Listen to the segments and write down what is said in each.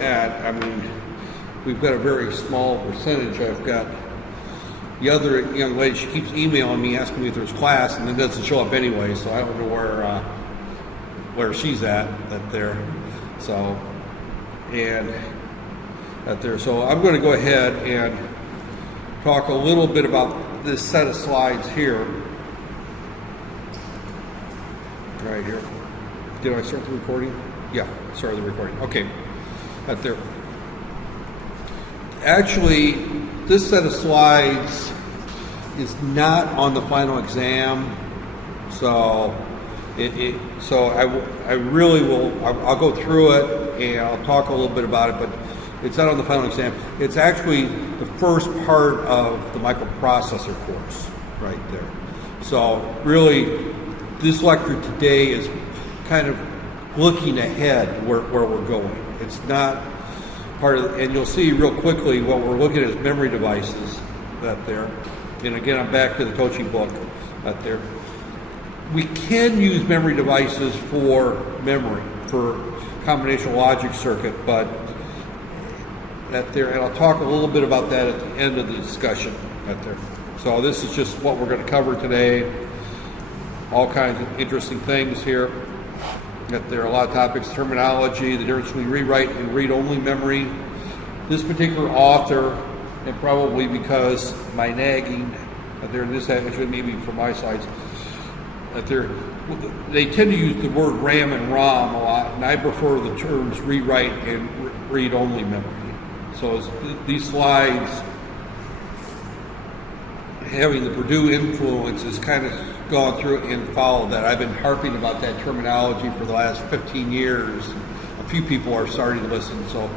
at, I mean, we've got a very small percentage. I've got the other young lady, she keeps emailing me asking me if there's class, and it doesn't show up anyway, so I don't know where she's at there. So, and at there. So I'm going to go ahead and talk a little bit about this set of slides here. Right here. Did I start the recording? Yeah, I started the recording. Okay, right there. Actually, this set of slides is not on the final exam, so I really will. I'll go through it and I'll talk a little bit about it, but it's not on the final exam. It's actually the first part of the microprocessor course, right there. So really, this lecture today is kind of looking ahead where we're going. It's not part of, and you'll see real quickly what we're looking at is memory devices that there. And again, I'm back to the coaching book that there. We can use memory devices for memory, for combinational logic circuit, but that there, and I'll talk a little bit about that at the end of the discussion that there. So this is just what we're going to cover today. All kinds of interesting things here. That there are a lot of topics, terminology, the difference between rewrite and read-only memory. This particular author, and probably because my nagging, there in this actually maybe from my slides, that they tend to use the word RAM and ROM a lot, and I prefer the terms rewrite and read-only memory. So these slides, having the Purdue influence, is kind of gone through and followed that. I've been harping about that terminology for the last 15 years. A few people are starting to listen. So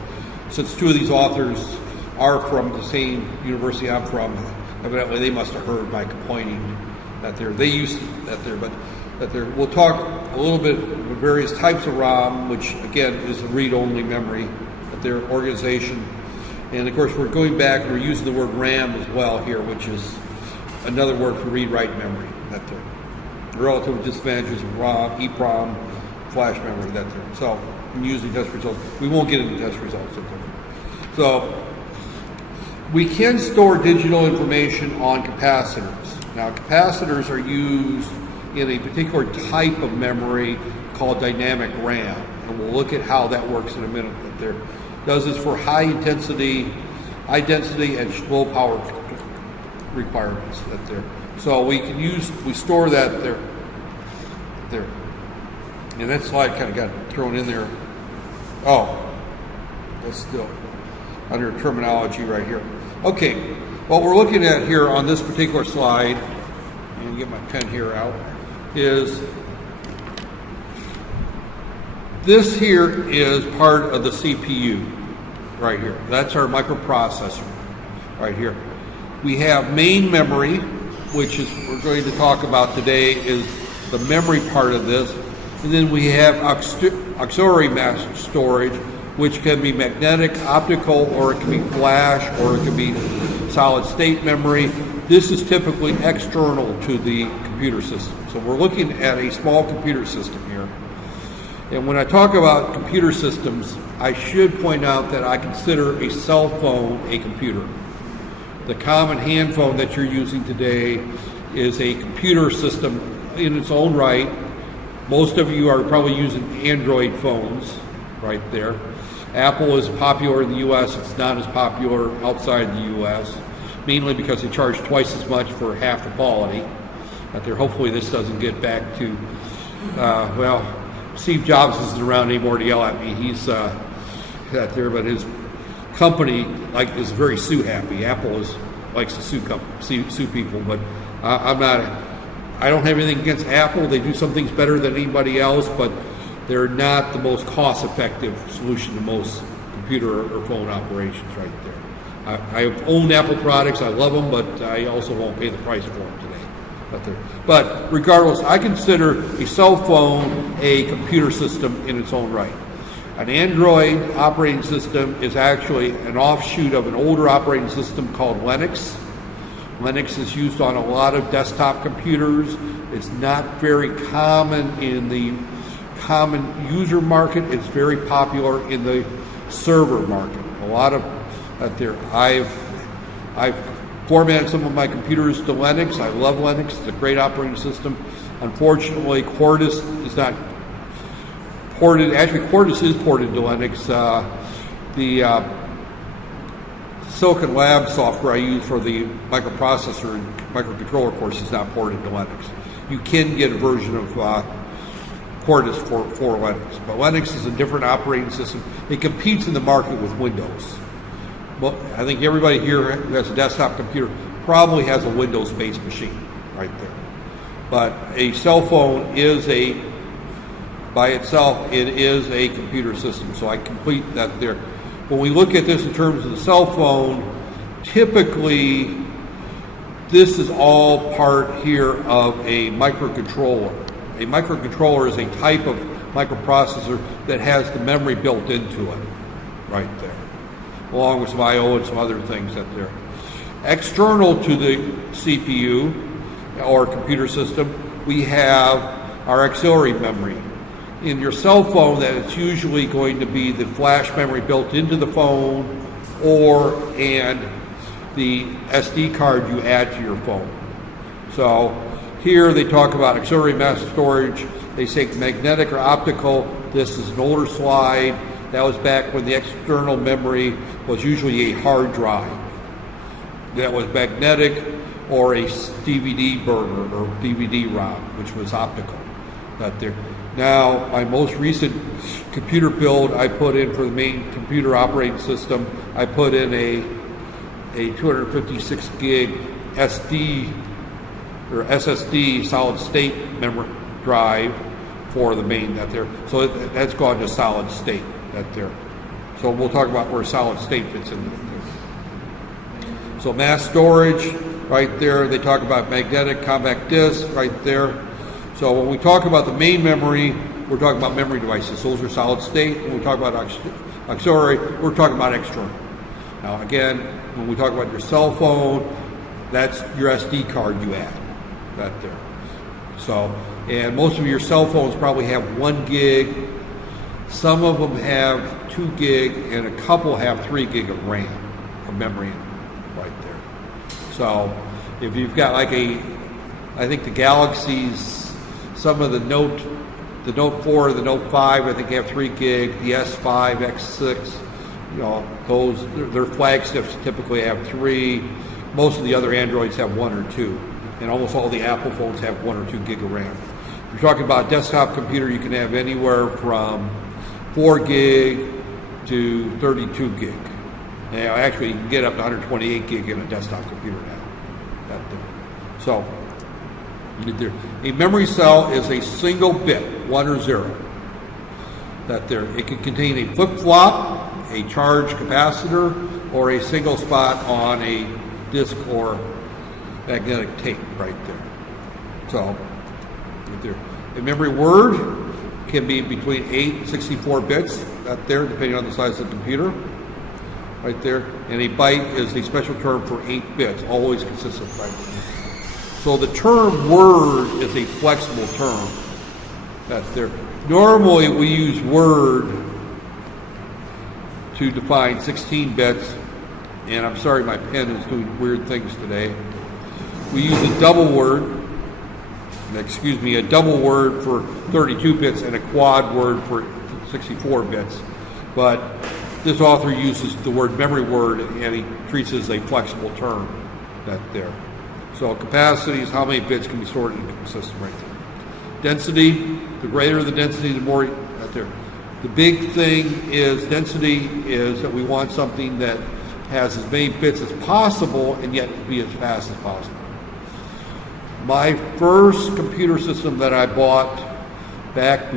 since two of these authors are from the same university I'm from, evidently they must have heard my complaining that they used that there, but that there. We'll talk a little bit of various types of ROM, which again is a read-only memory, that their organization. And of course we're going back, we're using the word RAM as well here, which is another word for read-write memory. That there. Relative disadvantages of ROM, EEPROM, flash memory. That there. So I'm using test results. We won't get into test results. So we can store digital information on capacitors. Now capacitors are used in a particular type of memory called dynamic RAM, and we'll look at how that works in a minute. That there does this for high density and low power requirements. That there. So we store that there. And that slide kind of got thrown in there. Oh, that's still under terminology right here. Okay, what we're looking at here on this particular slide, and get my pen here out, is this here is part of the CPU right here. That's our microprocessor right here. We have main memory, which is we're going to talk about today, is the memory part of this. And then we have auxiliary mass storage, which can be magnetic, optical, or it can be flash, or it can be solid state memory. This is typically external to the computer system. So we're looking at a small computer system here. And when I talk about computer systems, I should point out that I consider a cell phone a computer. The common hand phone that you're using today is a computer system in its own right. Most of you are probably using Android phones right there. Apple is popular in the U.S. It's not as popular outside the U.S., mainly because they charge twice as much for half the quality. But there, hopefully this doesn't get back to, Steve Jobs isn't around anymore to yell at me. He's out there, but his company is very sue happy. Apple likes to sue people, but I don't have anything against Apple. They do some things better than anybody else, but they're not the most cost-effective solution to most computer or phone operations right there. I've owned Apple products. I love them, but I also won't pay the price for them today. But regardless, I consider a cell phone a computer system in its own right. An Android operating system is actually an offshoot of an older operating system called Linux. Linux is used on a lot of desktop computers. It's not very common in the common user market. It's very popular in the server market. A lot of that there. I've formatted some of my computers to Linux. I love Linux. It's a great operating system. Unfortunately, Quartus is not ported. Actually, Quartus is ported to Linux. The Silicon Lab software I use for the microprocessor and microcontroller course is not ported to Linux. You can get a version of Quartus for Linux, but Linux is a different operating system. It competes in the market with Windows. Well, I think everybody here who has a desktop computer probably has a Windows-based machine right there. But a cell phone is by itself, it is a computer system. So I complete that there. When we look at this in terms of the cell phone, typically this is all part here of a microcontroller. A microcontroller is a type of microprocessor that has the memory built into it right there, along with some I/O and some other things that there. External to the CPU or computer system, we have our auxiliary memory. In your cell phone, that it's usually going to be the flash memory built into the phone and the SD card you add to your phone. So here they talk about auxiliary mass storage. They say magnetic or optical. This is an older slide. That was back when the external memory was usually a hard drive. That was magnetic or a DVD burner or DVD-ROM, which was optical. That there. Now, my most recent computer build I put in for the main computer operating system, I put in a 256 gig SD or SSD solid state memory drive for the main that there. So that's gone to solid state that there. So we'll talk about where solid state fits in there. So mass storage right there. They talk about magnetic compact disk right there. So when we talk about the main memory, we're talking about memory devices. Those are solid state. When we talk about auxiliary, we're talking about external. Now again, when we talk about your cell phone, that's your SD card you add right there. So, and most of your cell phones probably have 1 gig. Some of them have 2 gig, and a couple have 3 gig of RAM, of memory right there. So if you've got like I think the Galaxies, some of the Note 4, the Note 5, I think they have 3 gig. The S5, X6, those their flagships typically have 3. Most of the other Androids have 1 or 2, and almost all the Apple phones have 1 or 2 gig of RAM. If you're talking about a desktop computer, you can have anywhere from 4 gig to 32 gig. Now, actually, you can get up to 128 gig in a desktop computer now. So, a memory cell is a single bit, 1 or 0. That there, it can contain a flip-flop, a charged capacitor, or a single spot on a disk or magnetic tape right there. So, right there. A memory word can be between 8 and 64 bits, that there, depending on the size of the computer, right there. And a byte is a special term for 8 bits, always consists of bytes. So the term word is a flexible term. That's there. Normally we use word to define 16 bits, and I'm sorry my pen is doing weird things today. We use a double word for 32 bits and a quad word for 64 bits. But this author uses the word memory word, and he treats it as a flexible term that there. So capacity is how many bits can be stored in the system right there. Density, the greater the density, the more right there. The big thing is density is that we want something that has as many bits as possible and yet be as fast as possible. My first computer system that I bought back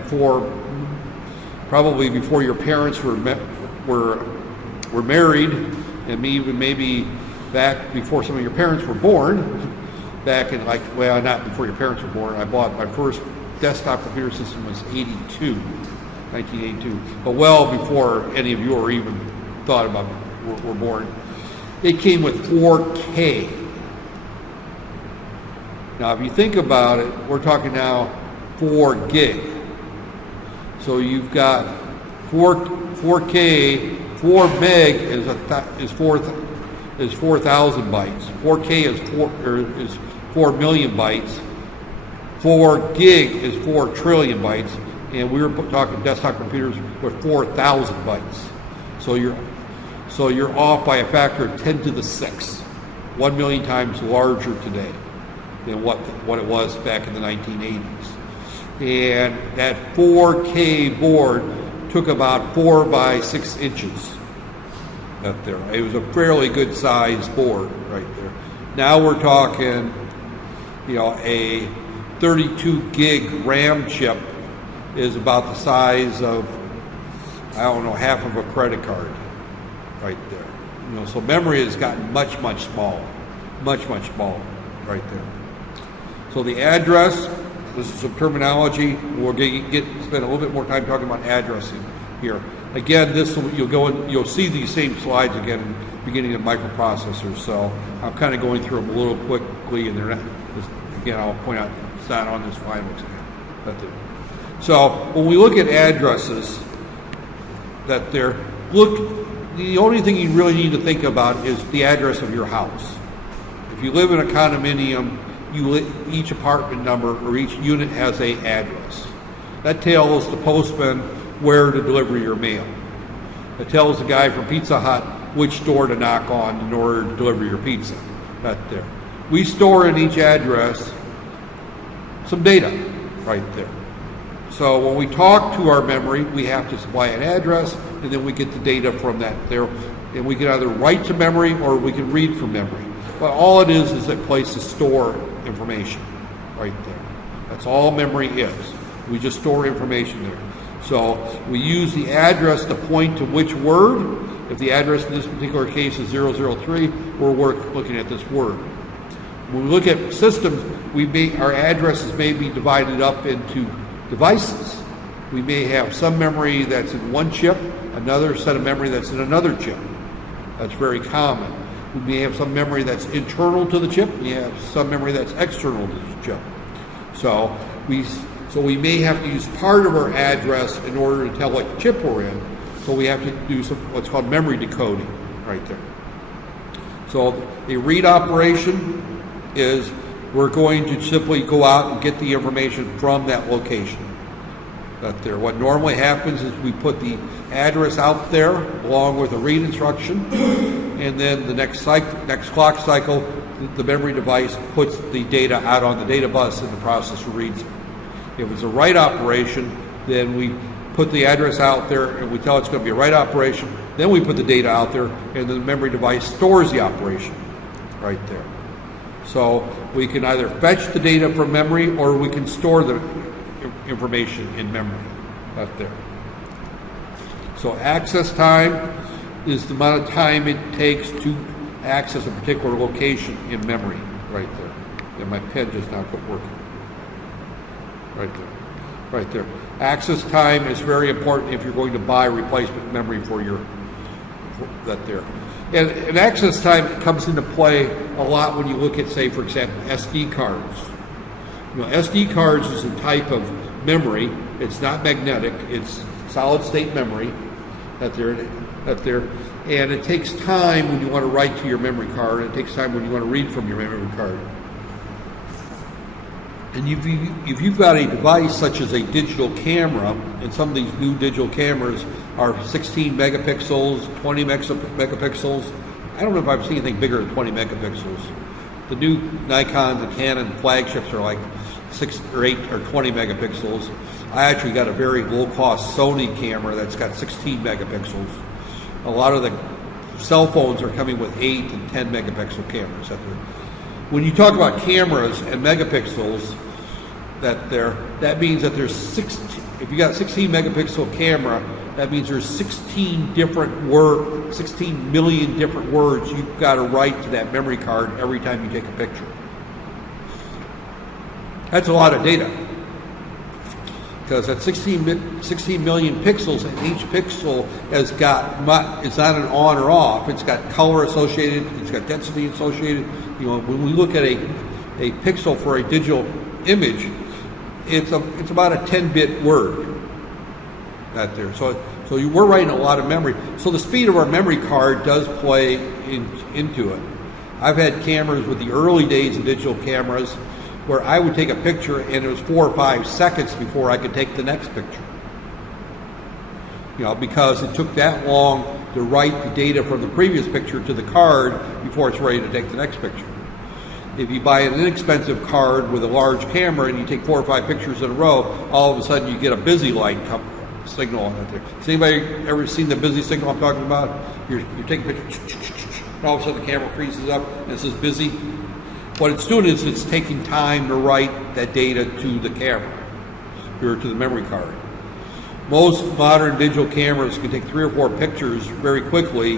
probably before your parents were married, and even maybe back before some of your parents were born, back in not before your parents were born, I bought my first desktop computer system was 1982, but well before any of you were even thought about were born. It came with 4K. Now, if you think about it, we're talking now 4 gig. So you've got 4K 4 meg is 4,000 bytes. 4K is 4 million bytes. 4 gig is 4 trillion bytes, and we were talking desktop computers with 4,000 bytes. So you're off by a factor of 10 to the 6, 1 million times larger today than what it was back in the 1980s. And that 4K board took about 4 by 6 inches up there. It was a fairly good sized board right there. Now we're talking, a 32 gig RAM chip is about the size of, half of a credit card right there. So memory has gotten much, much smaller, much smaller right there. So the address, this is some terminology. We're going to spend a little bit more time talking about addressing here. Again, you'll see these same slides again in the beginning of microprocessors. So I'm kind of going through them a little quickly, and they're not. Again, I'll point out it's not on this final exam. So when we look at addresses, the only thing you really need to think about is the address of your house. If you live in a condominium, each apartment number or each unit has an address. That tells the postman where to deliver your mail. It tells the guy from Pizza Hut which door to knock on in order to deliver your pizza. Right there. We store in each address some data right there. So when we talk to our memory, we have to supply an address, and then we get the data from that there. And we can either write to memory or we can read from memory. But all it is a place to store information right there. That's all memory is. We just store information there. So we use the address to point to which word. If the address in this particular case is 003, we're looking at this word. When we look at systems, our addresses may be divided up into devices. We may have some memory that's in one chip, another set of memory that's in another chip. That's very common. We may have some memory that's internal to the chip. We have some memory that's external to the chip. So we may have to use part of our address in order to tell what chip we're in. So we have to do what's called memory decoding right there. So a read operation is we're going to simply go out and get the information from that location. There. What normally happens is we put the address out there along with a read instruction, and then the next clock cycle, the memory device puts the data out on the data bus and the processor reads it. If it's a write operation, then we put the address out there and we tell it's going to be a write operation. Then we put the data out there, and the memory device stores the operation right there. So we can either fetch the data from memory or we can store the information in memory out there. So access time is the amount of time it takes to access a particular location in memory right there. And my pen just now quit working. Right there. Access time is very important if you're going to buy replacement memory for that there. And access time comes into play a lot when you look at, say, for example, SD cards. SD cards is a type of memory. It's not magnetic. It's solid state memory that there. And it takes time when you want to write to your memory card. It takes time when you want to read from your memory card. And if you've got a device such as a digital camera, and some of these new digital cameras are 16 megapixels, 20 megapixels. I don't know if I've seen anything bigger than 20 megapixels. The new Nikons and Canon flagships are like 6 or 8 or 20 megapixels. I actually got a very low-cost Sony camera that's got 16 megapixels. A lot of the cell phones are coming with 8 and 10 megapixel cameras. When you talk about cameras and megapixels, that means that there's 16. If you got a 16 megapixel camera, that means there's 16 million different words you've got to write to that memory card every time you take a picture. That's a lot of data. Because at 16 million pixels, and each pixel it's not an on or off. It's got color associated. It's got density associated. When we look at a pixel for a digital image, it's about a 10-bit word. There. So So we're writing a lot of memory. So the speed of our memory card does play into it. I've had cameras with the early days of digital cameras where I would take a picture and it was 4 or 5 seconds before I could take the next picture. Because it took that long to write the data from the previous picture to the card before it's ready to take the next picture. If you buy an inexpensive card with a large camera and you take 4 or 5 pictures in a row, all of a sudden you get a busy light signal on it there. Has anybody ever seen the busy signal I'm talking about? You're taking a picture, and all of a sudden the camera freezes up and it says busy. What it's doing is it's taking time to write that data to the camera, or to the memory card. Most modern digital cameras can take 3 or 4 pictures very quickly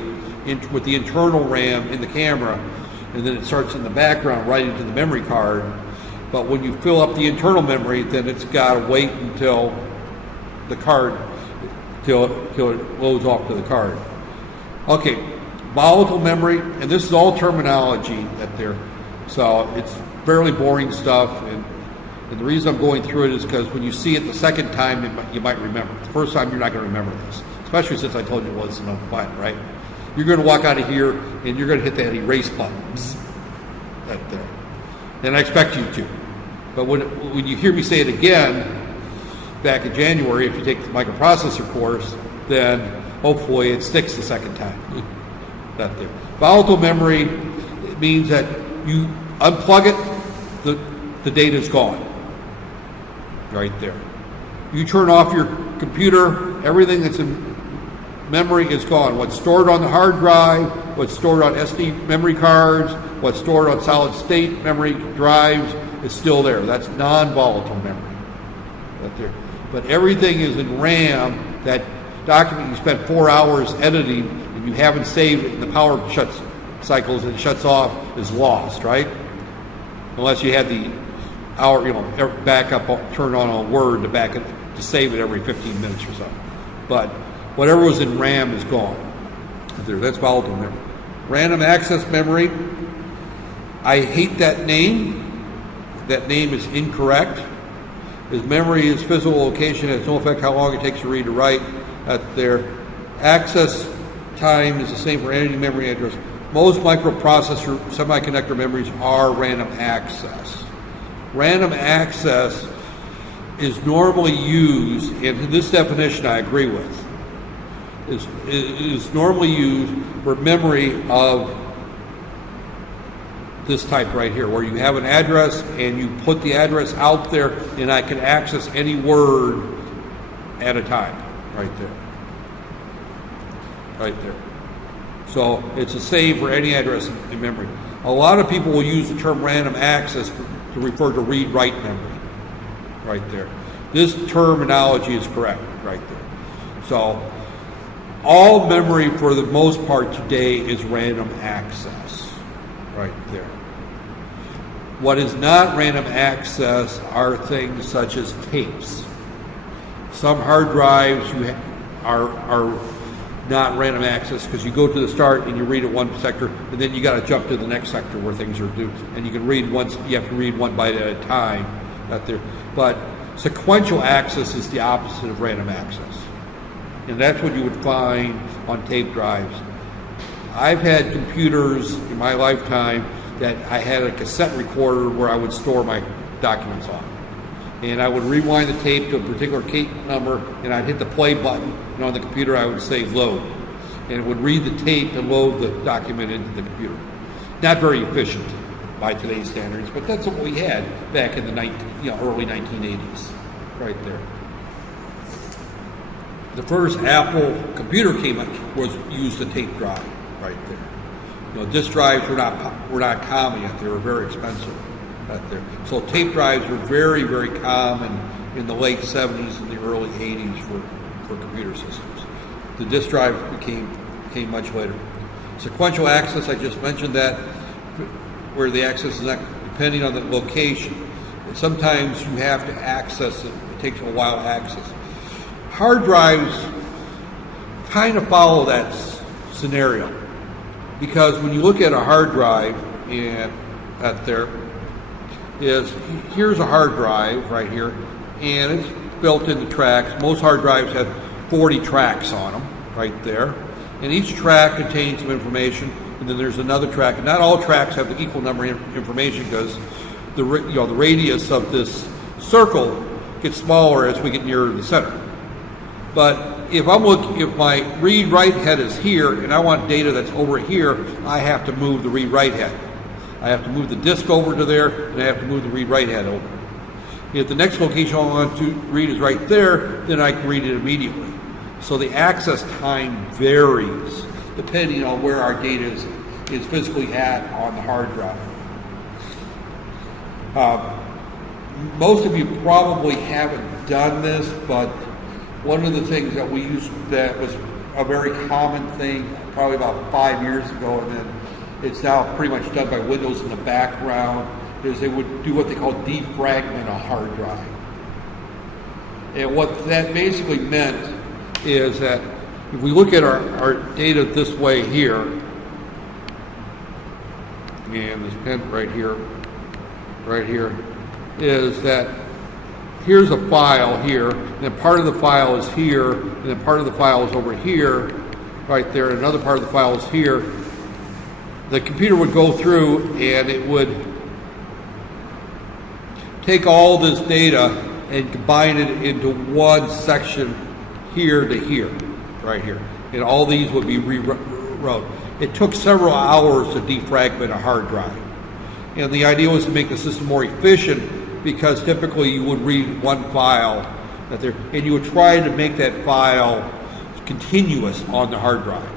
with the internal RAM in the camera, and then it starts in the background right into the memory card. But when you fill up the internal memory, then it's got to wait until the card, till it loads off to the card. Okay, volatile memory, and this is all terminology so it's fairly boring stuff, and the reason I'm going through it is because when you see it the second time, you might remember. The first time, you're not going to remember this, especially since I told you it wasn't on the file, right? You're going to walk out of here, and you're going to hit that erase button. Right there. And I expect you to. But when you hear me say it again, back in January, if you take the microprocessor course, then hopefully it sticks the second time. That there. Volatile memory means that you unplug it, the data is gone. Right there. You turn off your computer, everything that's in memory is gone. What's stored on the hard drive, what's stored on SD memory cards, what's stored on solid state memory drives is still there. That's non-volatile memory. Right there. But everything is in RAM. That document you spent 4 hours editing and you haven't saved it, and the power shuts cycles and shuts off is lost, right? Unless you had the hour, backup, turn on a Word to back it, to save it every 15 minutes or so. But whatever was in RAM is gone. That's volatile memory. Random access memory. I hate that name. That name is incorrect. As memory is physical location, it has no effect how long it takes to read or write. Access time is the same for any memory address. Most microprocessor semiconductor memories are random access. Random access is normally used, and this definition I agree with, is normally used for memory of this type right here, where you have an address and you put the address out there and I can access any word at a time, right there. Right there. So it's the same for any address in memory. A lot of people will use the term random access to refer to read-write memory, right there. This terminology is correct, right there. So all memory for the most part today is random access, right there. What is not random access are things such as tapes. Some hard drives are not random access because you go to the start and you read at one sector, and then you got to jump to the next sector where things are due, and you can read once. You have to read one byte at a time. Out there, but sequential access is the opposite of random access, and that's what you would find on tape drives. I've had computers in my lifetime that I had a cassette recorder where I would store my documents on. And I would rewind the tape to a particular tape number, and I'd hit the play button, and on the computer I would say load. And it would read the tape and load the document into the computer. Not very efficient by today's standards, but that's what we had back in the early 1980s, right there. The first Apple computer came out used a tape drive, right there. Disk drives were not common yet; they were very expensive. Right there. So tape drives were very, very common in the late 70s and the early 80s for computer systems. The disk drive came much later. Sequential access, I just mentioned that, where the access is not depending on the location. Sometimes you have to access it. It takes a while to access. Hard drives kind of follow that scenario, because when you look at a hard drive and here's a hard drive right here, and it's built into tracks. Most hard drives have 40 tracks on them right there. And each track contains some information, and then there's another track. And not all tracks have the equal number of information because the radius of this circle gets smaller as we get nearer to the center. But if my read-write head is here and I want data that's over here, I have to move the read-write head. I have to move the disk over to there, and I have to move the read-write head over. If the next location I want to read is right there, then I can read it immediately. So the access time varies depending on where our data is physically at on the hard drive. Most of you probably haven't done this, but one of the things that we used that was a very common thing probably about 5 years ago, and then it's now pretty much done by Windows in the background, is they would do what they call defragment a hard drive. And what that basically meant is that if we look at our data this way here, and this pen right here, is that here's a file here, and then part of the file is here, and then part of the file is over here, right there, and another part of the file is here. The computer would go through and it would take all this data and combine it into one section here to here, right here. And all these would be rewrote. It took several hours to defragment a hard drive. And the idea was to make the system more efficient because typically you would read one file and you would try to make that file continuous on the hard drive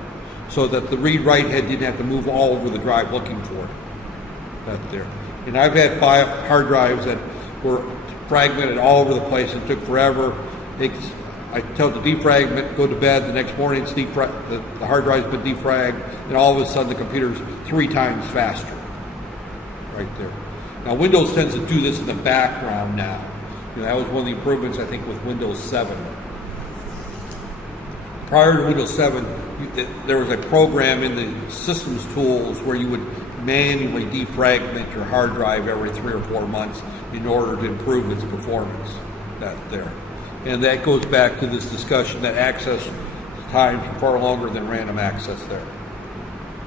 so that the read-write head didn't have to move all over the drive looking for it. And I've had hard drives that were fragmented all over the place and took forever. I tell it to defragment, go to bed, the next morning the hard drive's been defragged, and all of a sudden the computer's 3 times faster. Right there. Now Windows tends to do this in the background now. That was one of the improvements I think with Windows 7. Prior to Windows 7, there was a program in the systems tools where you would manually defragment your hard drive every 3 or 4 months in order to improve its performance. And that goes back to this discussion that access times are far longer than random access there.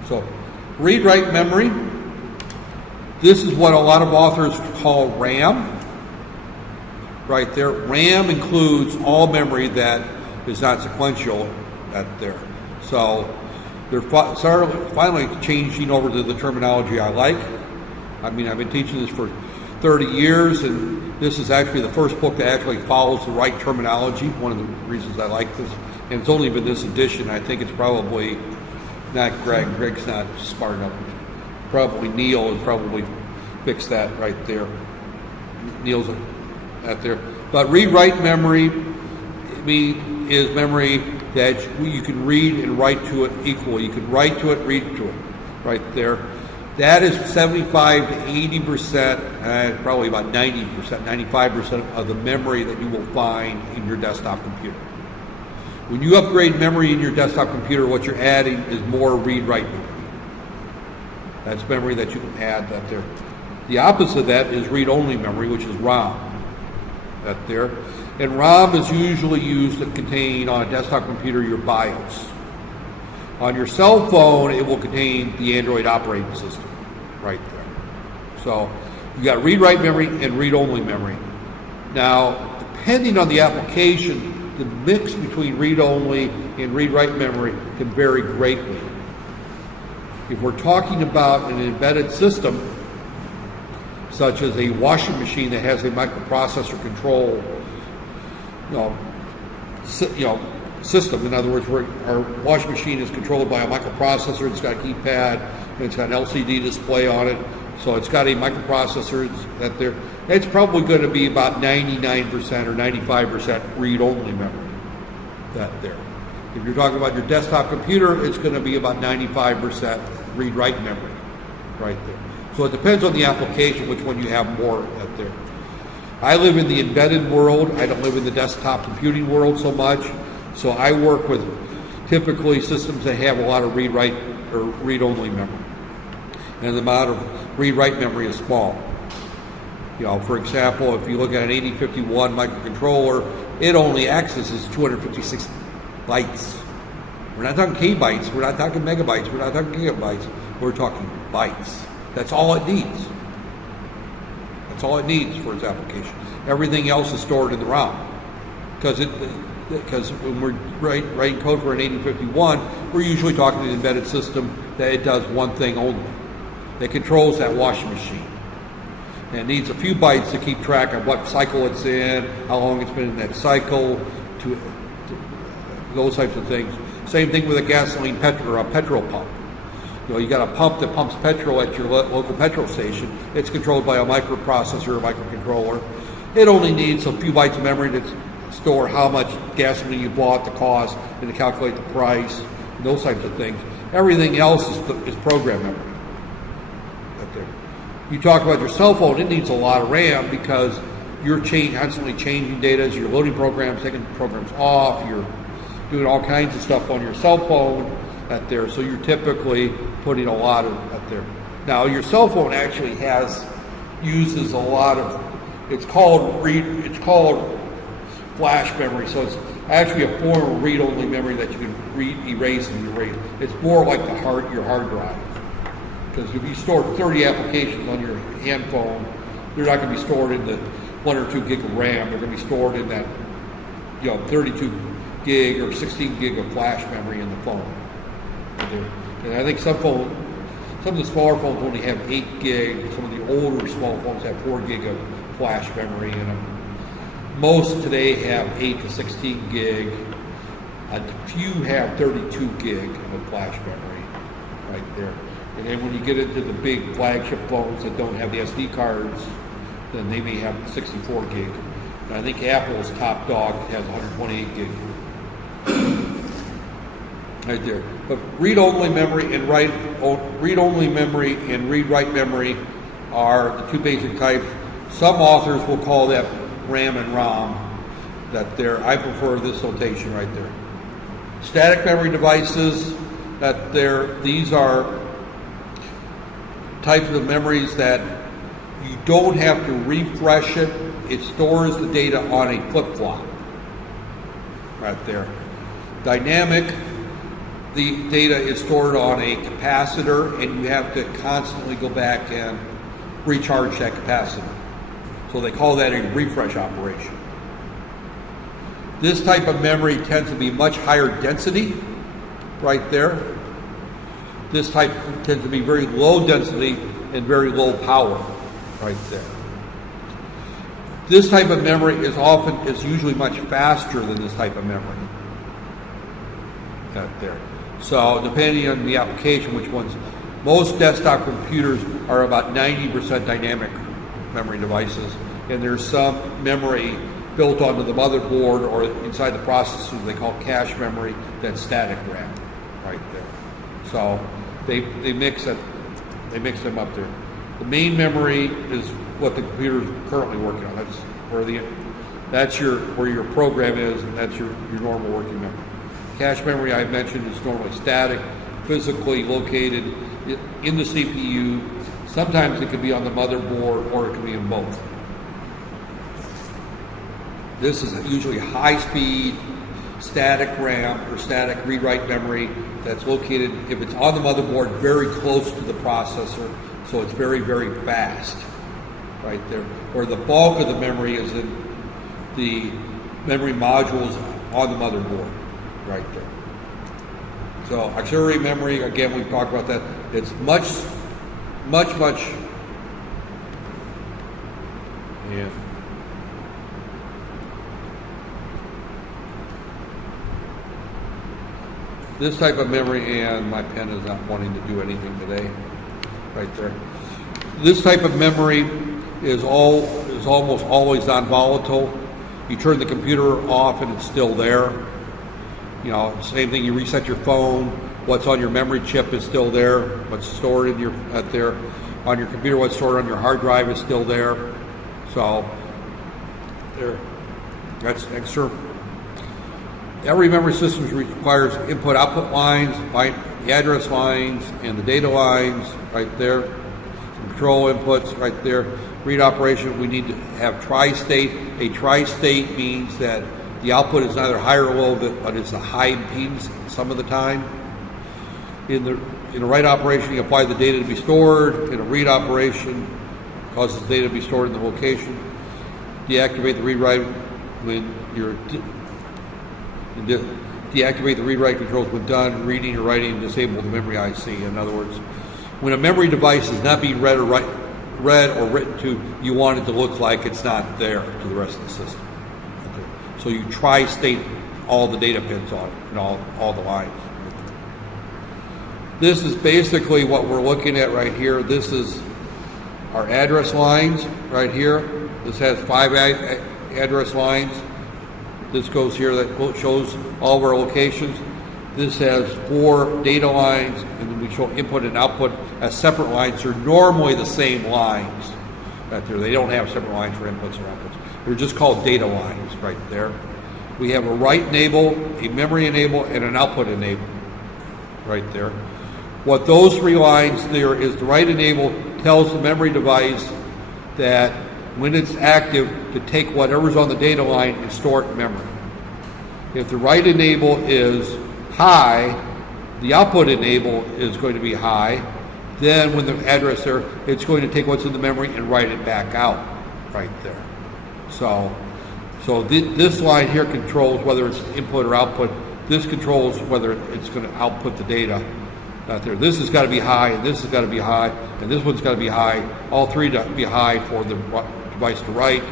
So, read-write memory. This is what a lot of authors call RAM. Right there. RAM includes all memory that is not sequential there. So, they're finally changing over to the terminology I like. I mean, I've been teaching this for 30 years, and this is actually the first book that actually follows the right terminology. One of the reasons I like this, and it's only been this edition. I think it's probably not Greg. Greg's not smart enough. Probably Neil has probably fixed that right there. Neil's out there. But read-write memory is memory that you can read and write to it equally. You can write to it, read to it, right there. That is 75 to 80%, probably about 90%, 95% of the memory that you will find in your desktop computer. When you upgrade memory in your desktop computer, what you're adding is more read-write memory. That's memory that you can add that there. The opposite of that is read-only memory, which is ROM. That there. And ROM is usually used to contain on a desktop computer your BIOS. On your cell phone, it will contain the Android operating system right there. So you got read-write memory and read-only memory. Now, depending on the application, the mix between read-only and read-write memory can vary greatly. If we're talking about an embedded system, such as a washing machine that has a microprocessor control, system. In other words, our washing machine is controlled by a microprocessor. It's got a keypad, and it's got an LCD display on it. So it's got a microprocessor that there. It's probably going to be about 99% or 95% read-only memory. That there. If you're talking about your desktop computer, it's going to be about 95% read-write memory, right there. So it depends on the application which one you have more at there. I live in the embedded world. I don't live in the desktop computing world so much. So I work with typically systems that have a lot of read-write or read-only memory. And the amount of read-write memory is small. For example, if you look at an 8051 microcontroller, it only accesses 256 bytes. We're not talking kbytes, we're not talking megabytes, we're not talking gigabytes, we're talking bytes. That's all it needs. That's all it needs for its application. Everything else is stored in the ROM. Because when we're writing code for an 8051, we're usually talking to the embedded system that it does one thing only. It controls that washing machine. And it needs a few bytes to keep track of what cycle it's in, how long it's been in that cycle, to those types of things. Same thing with a gasoline or a petrol pump. You got a pump that pumps petrol at your local petrol station. It's controlled by a microprocessor or microcontroller. It only needs a few bytes of memory to store how much gasoline you bought, the cost, and to calculate the price, and those types of things. Everything else is program memory. Right there. You talk about your cell phone, it needs a lot of RAM because you're constantly changing data as you're loading programs, taking programs off, you're doing all kinds of stuff on your cell phone out there, so you're typically putting a lot of out there. Now your cell phone actually uses a lot of, it's called flash memory, so it's actually a form of read-only memory that you can erase and erase. It's more like your hard drive. Because if you store 30 applications on your hand phone, they're not going to be stored in the 1 or 2 gig of RAM. They're going to be stored in that 32 gig or 16 gig of flash memory in the phone. And I think some of the smaller phones only have 8 gig. Some of the older small phones have 4 gig of flash memory in them. Most today have 8 to 16 gig. A few have 32 gig of flash memory right there. And then when you get into the big flagship phones that don't have the SD cards, then they may have 64 gig. And I think Apple's top dog has 128 gig. Right there. But read-only memory and read-only memory and read-write memory are the two basic types. Some authors will call that RAM and ROM. I prefer this notation right there. Static memory devices. These are types of memories that you don't have to refresh it. It stores the data on a flip-flop. Right there. Dynamic. The data is stored on a capacitor, and you have to constantly go back and recharge that capacitor. So they call that a refresh operation. This type of memory tends to be much higher density, right there. This type tends to be very low density and very low power, right there. This type of memory is usually much faster than this type of memory. Right there. So depending on the application, which ones, most desktop computers are about 90% dynamic memory devices, and there's some memory built onto the motherboard or inside the processor they call cache memory that's static RAM, right there. So they mix them up there. The main memory is what the computer is currently working on. That's where your program is, and that's your normal working memory. Cache memory, I mentioned, is normally static, physically located in the CPU. Sometimes it could be on the motherboard, or it could be in both. This is usually high-speed, static RAM or static read-write memory that's located, if it's on the motherboard, very close to the processor, so it's very, very fast, right there. Where the bulk of the memory is in the memory modules on the motherboard, right there. So auxiliary memory, again, we've talked about that. It's much, yeah. This type of memory, and my pen is not wanting to do anything today, right there. This type of memory is almost always non-volatile. You turn the computer off and it's still there. Same thing, you reset your phone, what's on your memory chip is still there, what's stored on your computer, what's stored on your hard drive is still there. So there, that's extra. Every memory system requires input-output lines, the address lines, and the data lines right there. Some control inputs right there. Read operation, we need to have tri-state. A tri-state means that The output is neither high or low, but it's a high impedance some of the time. In a write operation, you apply the data to be stored. In a read operation, causes the data to be stored in the location. Deactivate the read-write when you're deactivate the read-write controls when done. Reading or writing and disable the memory IC. In other words, when a memory device is not being read or written to, you want it to look like it's not there to the rest of the system. Okay. So you tri-state all the data pins on it and all the lines. This is basically what we're looking at right here. This is our address lines right here. This has 5 address lines. This goes here, that shows all of our locations. This has 4 data lines, and then we show input and output as separate lines. They're normally the same lines right there. They don't have separate lines for inputs or outputs. They're just called data lines right there. We have a write enable, a memory enable, and an output enable right there. What those 3 lines there is, the write enable tells the memory device that when it's active to take whatever's on the data line and store it in memory. If the write enable is high, the output enable is going to be high. Then when the address there, it's going to take what's in the memory and write it back out right there. So this line here controls whether it's input or output. This controls whether it's going to output the data out there. This has got to be high, and this has got to be high, and this one's got to be high. All 3 to be high for the device to write.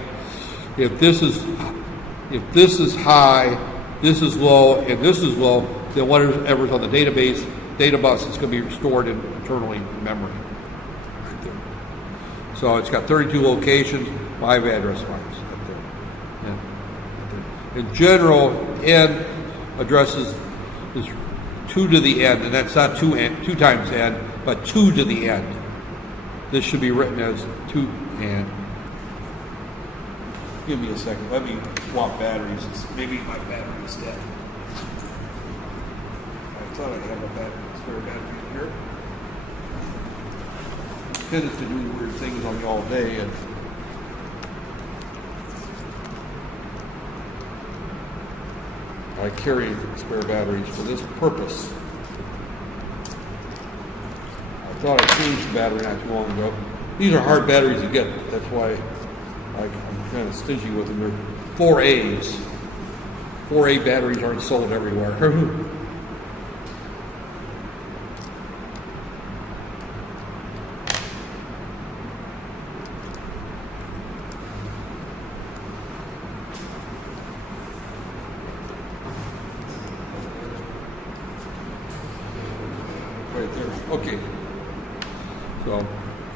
If this is high, this is low, and this is low, then whatever's on the database, data bus is going to be stored internally in memory. Right there. So it's got 32 locations, 5 address lines. Right there. In general, n addresses is 2 to the n, and that's not 2 times n, but 2 to the n. This should be written as 2 n. Give me a second. Let me swap batteries. Maybe my battery is dead. I thought I had a spare battery in here. I tended to do weird things on me all day, and I carry spare batteries for this purpose. I thought I changed the battery not too long ago. These are hard batteries to get. That's why I'm kind of stingy with them. They're 4As. 4A batteries aren't sold everywhere. Right there. Okay. So,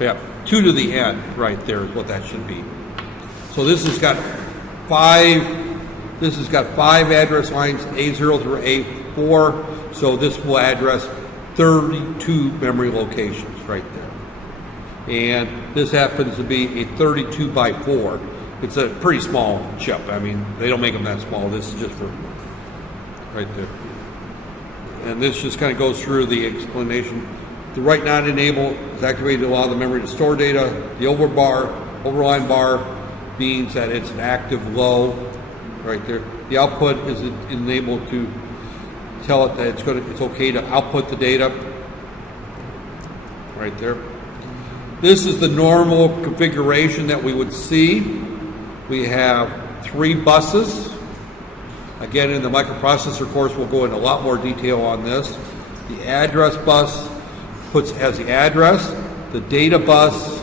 yeah, 2 to the n right there is what that should be. So this has got 5 address lines, A0 through A4. So this will address 32 memory locations right there. And this happens to be a 32 by 4. It's a pretty small chip. I mean, they don't make them that small. This is just for right there. And this just kind of goes through the explanation. The write not enable is activated to allow the memory to store data. The overline bar means that it's an active low right there. The output is enabled to tell it that it's okay to output the data right there. This is the normal configuration that we would see. We have 3 buses. Again, in the microprocessor course, we'll go into a lot more detail on this. The address bus has the address. The data bus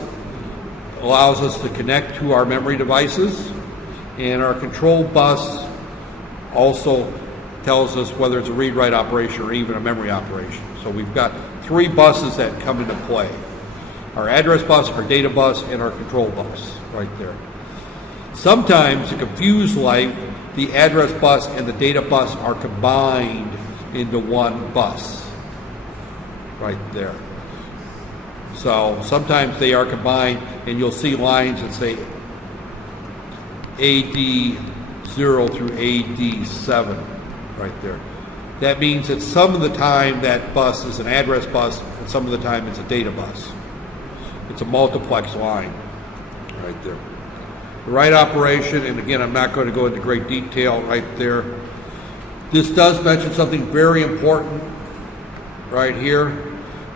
allows us to connect to our memory devices. And our control bus also tells us whether it's a read-write operation or even a memory operation. So we've got 3 buses that come into play. Our address bus, our data bus, and our control bus right there. Sometimes, to confuse life, the address bus and the data bus are combined into one bus right there. So sometimes they are combined, and you'll see lines that say AD0 through AD7 right there. That means that some of the time that bus is an address bus, and some of the time it's a data bus. It's a multiplex line right there. The write operation, and again, I'm not going to go into great detail right there. This does mention something very important right here,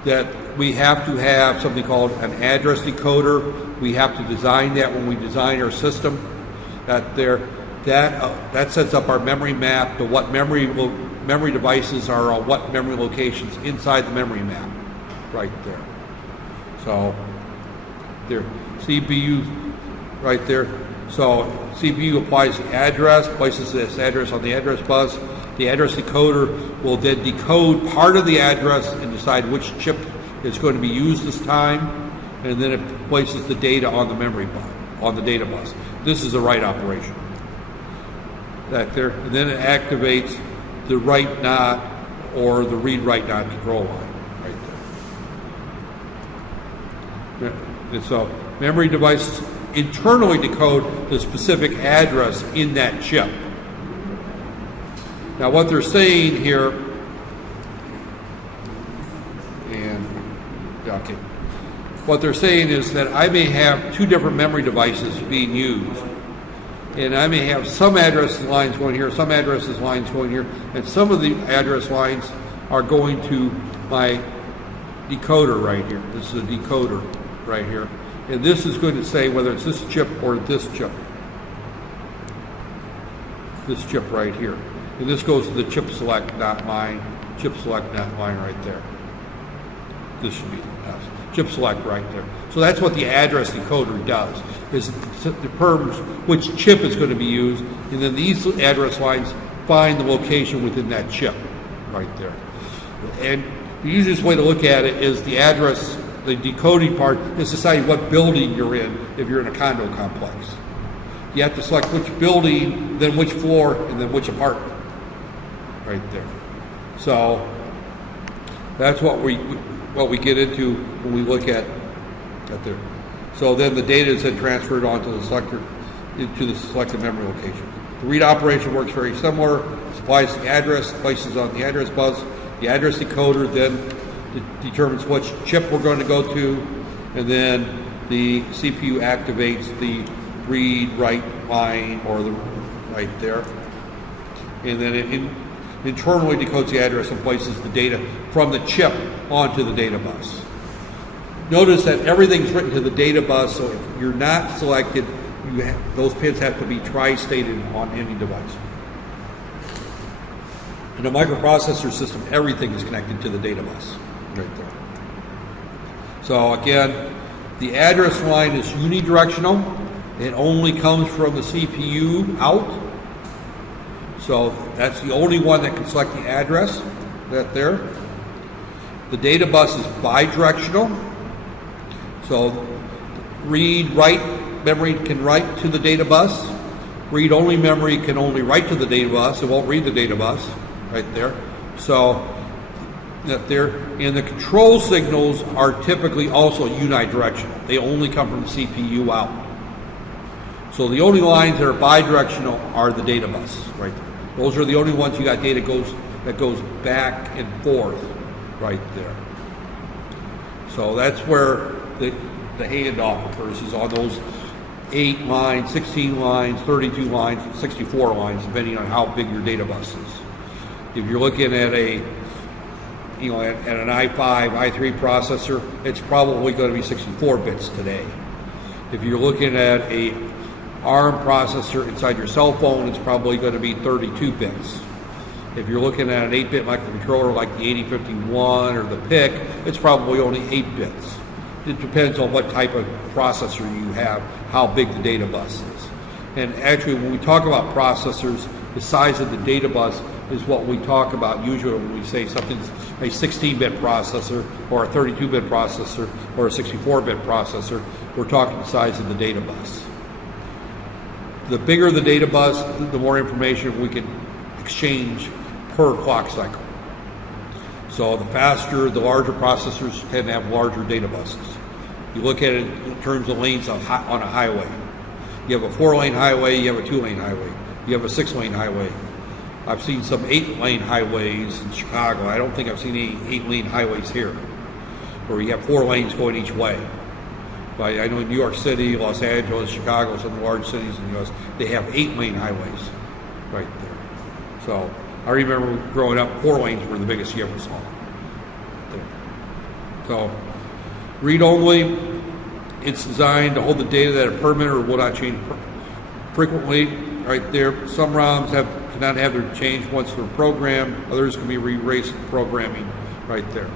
that we have to have something called an address decoder. We have to design that when we design our system. That sets up our memory map to what memory devices are on what memory locations inside the memory map, right there. So there, CPU right there. So CPU applies the address, places this address on the address bus. The address decoder will then decode part of the address and decide which chip is going to be used this time, and then it places the data on the memory bus, on the data bus. This is a write operation. Back there, and then it activates the write not or the read write not control line right there. And so memory devices internally decode the specific address in that chip. Now what they're saying here, what they're saying is that I may have two different memory devices being used, and I may have some address lines going here, some address lines going here, and some of the address lines are going to my decoder right here. This is a decoder right here, and this is going to say whether it's this chip or this chip. This chip right here. And this goes to the chip select not line, chip select not line right there. This should be chip select right there. So that's what the address decoder does, is it determines which chip is going to be used, and then these address lines find the location within that chip right there. And the easiest way to look at it is the address, the decoding part is deciding what building you're in if you're in a condo complex. You have to select which building, then which floor, and then which apartment right there. So that's what we get into when we look at there. So then the data is then transferred onto the selector, into the selected memory location. The read operation works very similar. Supplies the address, places on the address bus. The address decoder then determines which chip we're going to go to, and then the CPU activates the read write line or the right there, and then it internally decodes the address and places the data from the chip onto the data bus. Notice that everything's written to the data bus, so if you're not selected, those pins have to be tri-stated on any device. In a microprocessor system, everything is connected to the data bus right there. So again, the address line is unidirectional. It only comes from the CPU out. So that's the only one that can select the address right there. The data bus is bidirectional. So read, write memory can write to the data bus. Read only memory can only write to the data bus. It won't read the data bus right there. So that there, and the control signals are typically also unidirectional. They only come from the CPU out. So the only lines that are bidirectional are the data bus right there. Those are the only ones you got data that goes back and forth right there. So that's where the handoff occurs, is on those 8 lines, 16 lines, 32 lines, 64 lines, depending on how big your data bus is. If you're looking at an i5, i3 processor, it's probably going to be 64 bits today. If you're looking at a ARM processor inside your cell phone, it's probably going to be 32 bits. If you're looking at an 8-bit microcontroller like the 8051 or the PIC, it's probably only 8 bits. It depends on what type of processor you have, how big the data bus is. And actually, when we talk about processors, the size of the data bus is what we talk about usually when we say something's a 16-bit processor or a 32-bit processor or a 64-bit processor. We're talking the size of the data bus. The bigger the data bus, the more information we can exchange per clock cycle. So the faster, the larger processors tend to have larger data buses. You look at it in terms of lanes on a highway. You have a 4-lane highway, you have a 2-lane highway, you have a 6-lane highway. I've seen some 8-lane highways in Chicago. I don't think I've seen any 8-lane highways here, where you have 4 lanes going each way. But I know in New York City, Los Angeles, Chicago, some of the large cities in the U.S., they have 8 main highways right there. So I remember growing up, 4 lanes were the biggest you ever saw. There. So read-only, it's designed to hold the data that a permitter will not change frequently. Right there, some ROMs cannot have their change once they're programmed. Others can be erased programming. Right there.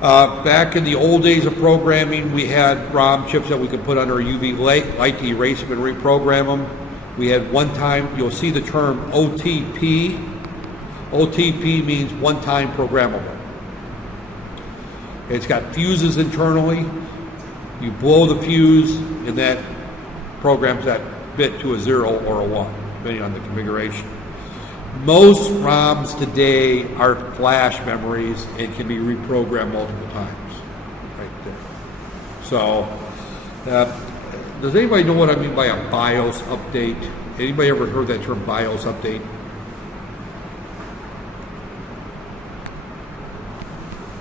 Back in the old days of programming, we had ROM chips that we could put under a UV light to erase them and reprogram them. We had one-time. You'll see the term OTP. OTP means one-time programmable. It's got fuses internally. You blow the fuse, and that programs that bit to a 0 or a 1, depending on the configuration. Most ROMs today are flash memories and can be reprogrammed multiple times. Right there. So, does anybody know what I mean by a BIOS update? Anybody ever heard that term BIOS update?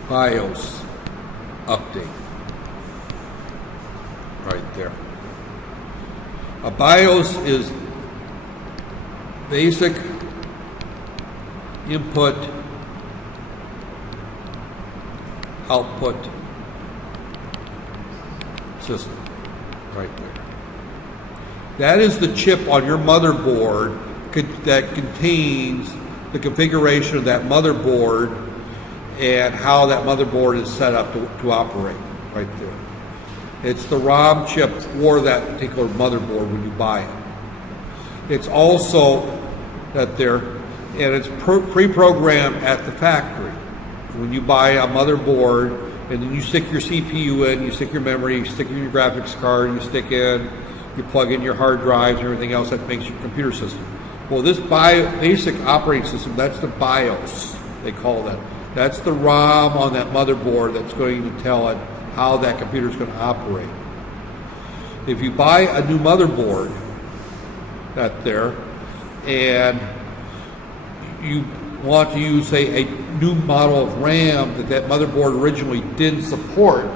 BIOS update. Right there. A BIOS is basic input, output system, right there. That is the chip on your motherboard that contains the configuration of that motherboard and how that motherboard is set up to operate, right there. It's the ROM chip for that particular motherboard when you buy it. It's also that there, and it's pre-programmed at the factory. When you buy a motherboard, and then you stick your CPU in, you stick your memory, you stick in your graphics card, you plug in your hard drives and everything else that makes your computer system. Well, this basic operating system, that's the BIOS, they call that. That's the ROM on that motherboard that's going to tell it how that computer is going to operate. If you buy a new motherboard, that there, and you want to use, say, a new model of RAM that motherboard originally didn't support,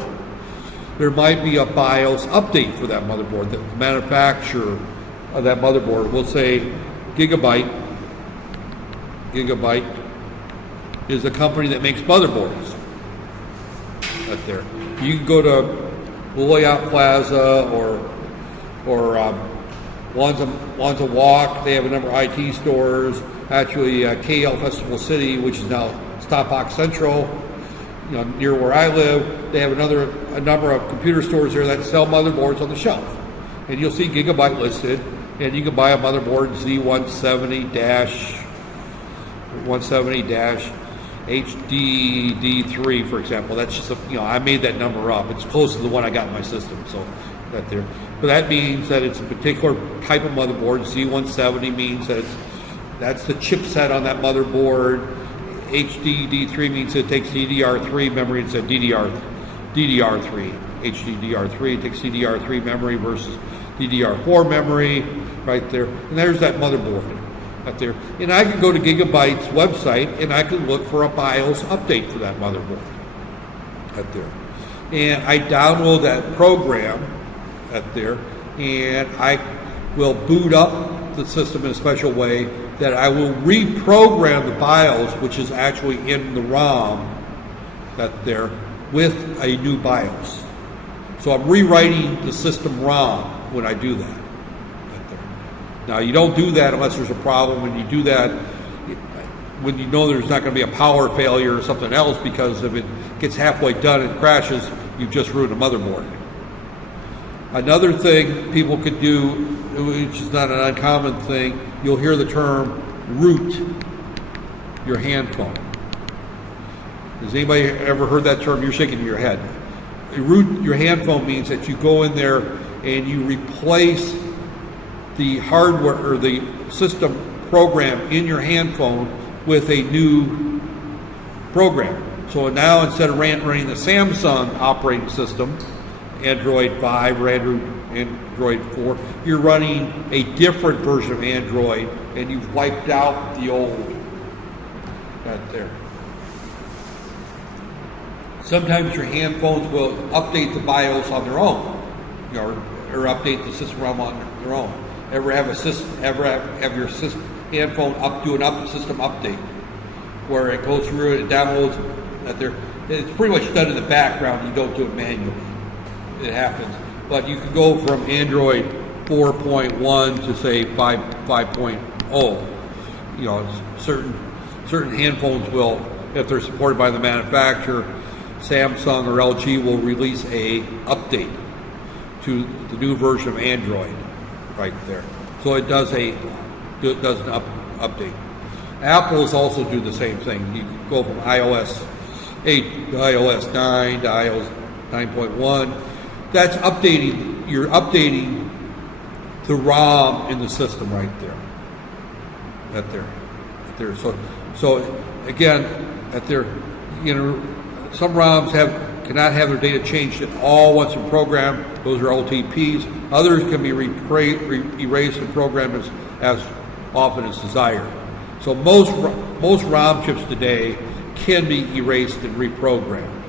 there might be a BIOS update for that motherboard. The manufacturer of that motherboard will say Gigabyte. Gigabyte is a company that makes motherboards. Right there. You can go to Loyola Plaza or Wanza Walk. They have a number of IT stores. Actually, KL Festival City, which is now Stop Box Central, near where I live, they have a number of computer stores there that sell motherboards on the shelf. And you'll see Gigabyte listed, and you can buy a motherboard Z170-HD-D3, for example. That's just I made that number up. It's close to the one I got in my system, so that there. But that means that it's a particular type of motherboard. Z170 means that that's the chipset on that motherboard. HD-D3 means it takes DDR3 memory instead of DDR3. HDDR3 takes DDR3 memory versus DDR4 memory, right there. And there's that motherboard right there. And I can go to Gigabyte's website and I can look for a BIOS update for that motherboard right there. And I download that program right there, and I will boot up the system in a special way that I will reprogram the BIOS, which is actually in the ROM that there, with a new BIOS. So I'm rewriting the system ROM when I do that. Now you don't do that unless there's a problem. When you do that, when you know there's not going to be a power failure or something else, because if it gets halfway done and crashes, you've just ruined a motherboard. Another thing people could do, which is not an uncommon thing, you'll hear the term root your hand phone. Has anybody ever heard that term? You're shaking your head. Root your hand phone means that you go in there and you replace the hardware or the system program in your hand phone with a new program. So now instead of running the Samsung operating system, Android 5 or Android 4, you're running a different version of Android, and you've wiped out the old right there. Sometimes your hand phones will update the BIOS on their own, you know, or update the system ROM on their own. Ever have a system? Ever have your hand phone do an system update where it goes through it, it downloads that there. It's pretty much done in the background. You don't do it manually. It happens, but you can go from Android 4.1 to say 5.0. You know, certain hand phones will, if they're supported by the manufacturer, Samsung or LG will release a update to the new version of Android right there. So it does an update. Apple's also do the same thing. You can go from iOS 8 to iOS 9 to iOS 9.1. That's updating. You're updating the ROM in the system right there. So again, some ROMs cannot have their data changed at all once in program. Those are OTPs. Others can be erased and programmed as often as desired. So most ROM chips today can be erased and reprogrammed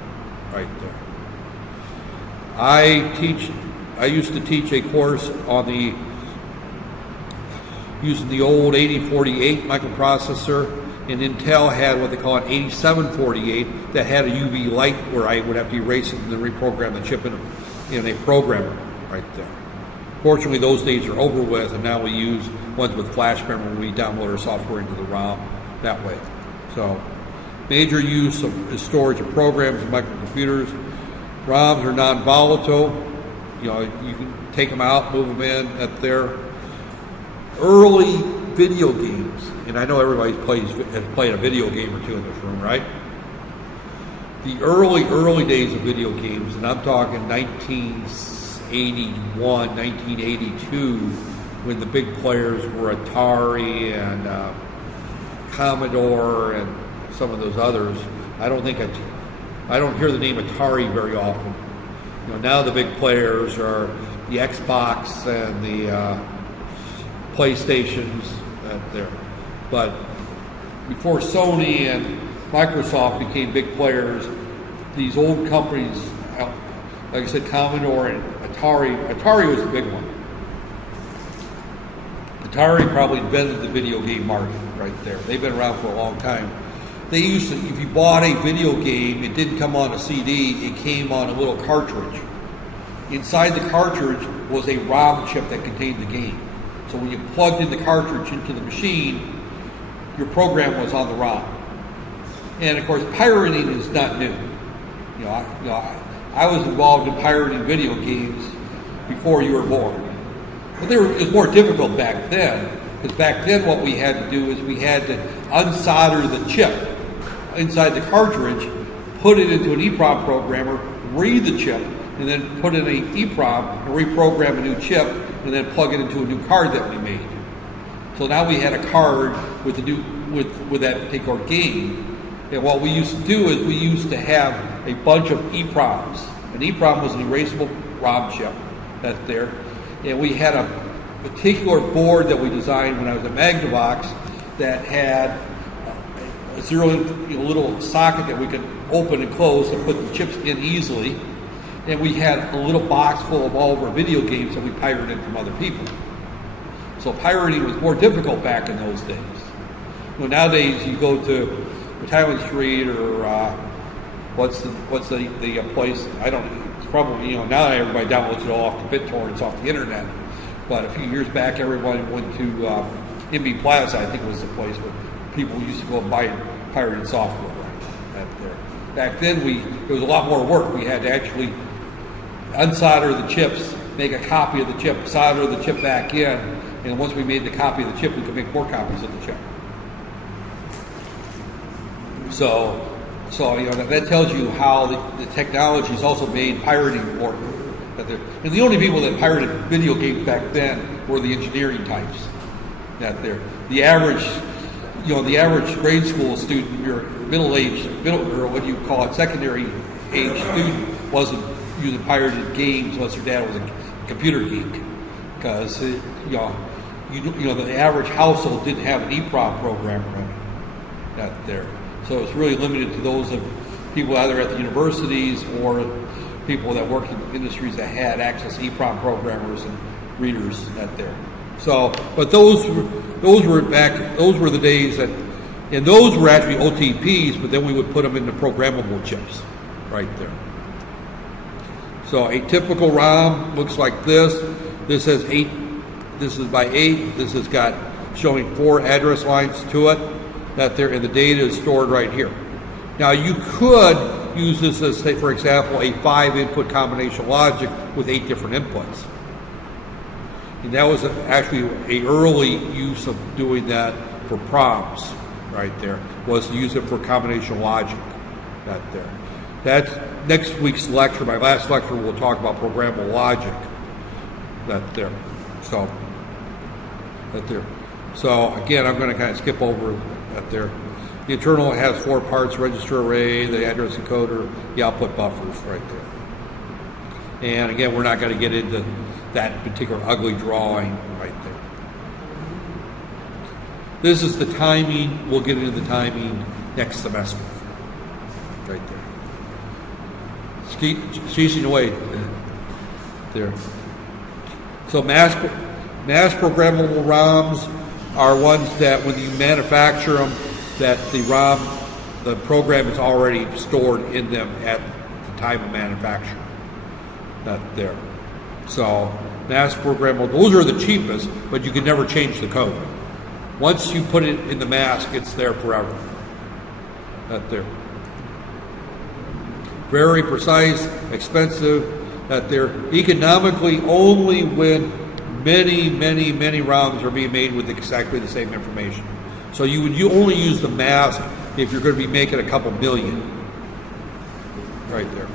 right there. I used to teach a course on using the old 8048 microprocessor, and Intel had what they call an 8748 that had a UV light where I would have to erase it and then reprogram the chip in a programmer right there. Fortunately, those days are over with, and now we use ones with flash memory when we download our software into the ROM that way. So, major use is storage of programs in microcomputers. ROMs are non-volatile. You know, you can take them out, move them in at their early video games, and I know everybody has played a video game or two in this room, right? The early days of video games, and I'm talking 1981, 1982, when the big players were Atari and Commodore and some of those others. I don't hear the name Atari very often. You know, now the big players are the Xbox and the PlayStations there. But before Sony and Microsoft became big players, these old companies, like I said, Commodore and Atari was the big one. Atari probably invented the video game market right there. They've been around for a long time. They used to, if you bought a video game, it didn't come on a CD, it came on a little cartridge. Inside the cartridge was a ROM chip that contained the game. So when you plugged in the cartridge into the machine, your program was on the ROM. And of course, pirating is not new. I was involved in pirating video games before you were born. But it was more difficult back then, because back then what we had to do is we had to unsolder the chip inside the cartridge, put it into an EEPROM programmer, read the chip, and then put in an EEPROM and reprogram a new chip, and then plug it into a new card that we made. So now we had a card with that particular game. And what we used to do is we used to have a bunch of EEPROMs. An EEPROM was an erasable ROM chip that's there. And we had a particular board that we designed when I was at Magnavox that had a little socket that we could open and close and put the chips in easily. And we had a little box full of all of our video games that we pirated from other people. So pirating was more difficult back in those days. Well, nowadays you go to Thailand Street or what's the place? I don't. It's probably now everybody downloads it all off the BitTorrents off the internet. But a few years back, everybody went to MB Plaza. I think it was the place where people used to go and buy pirated software. Right there. Back then, there was a lot more work. We had to actually unsolder the chips, make a copy of the chip, solder the chip back in, and once we made the copy of the chip, we could make more copies of the chip. So that tells you how the technology has also made pirating more. And the only people that pirated video games back then were the engineering types. The average grade school student, your middle or what do you call it, secondary age student wasn't using pirated games unless your dad was a computer geek, because the average household didn't have an EEPROM program running out there. So it's really limited to those of people either at the universities or people that work in industries that had access to EEPROM programmers and readers out there. So, but those were the days that, and those were actually OTPs, but then we would put them into programmable chips right there. So a typical ROM looks like this. This has 8, this is by 8, this has got showing 4 address lines to it, that there, and the data is stored right here. Now you could use this as, say, for example, a 5-input combination logic with 8 different inputs. And that was actually an early use of doing that for proms, right there, was to use it for combination logic, right there. That's next week's lecture. My last lecture, we'll talk about programmable logic, that there. So, that there. So again, I'm going to kind of skip over that there. The internal has 4 parts: register array, the address encoder, the output buffers, right there. And again, we're not going to get into that particular ugly drawing right there. This is the timing. We'll get into the timing next semester, right there. Squeezing away there. So mass programmable ROMs are ones that when you manufacture them, that the program is already stored in them at the time of manufacture. That there. So mass programmable, those are the cheapest, but you can never change the code. Once you put it in the mask, it's there forever. That there. Very precise, expensive, that they're economically only when many ROMs are being made with exactly the same information. So you only use the mask if you're going to be making a couple million. Right there.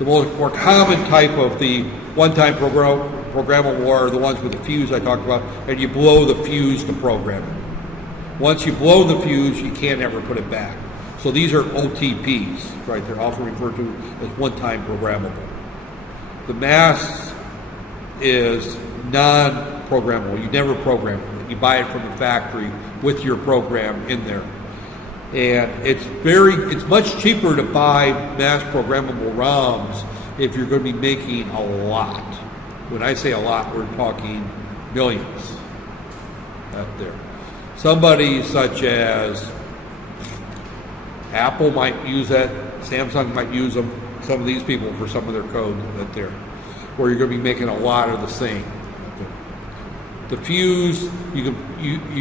The more common type of the one-time programmable are the ones with the fuse I talked about, and you blow the fuse to program it. Once you blow the fuse, you can't ever put it back. So these are OTPs, right? They're often referred to as one-time programmable. The mask is non-programmable. You never program it. You buy it from the factory with your program in there. And it's much cheaper to buy mass programmable ROMs if you're going to be making a lot. When I say a lot, we're talking millions out there. Somebody such as Apple might use that, Samsung might use them, some of these people for some of their code that there, where you're going to be making a lot of the same. The fuse, you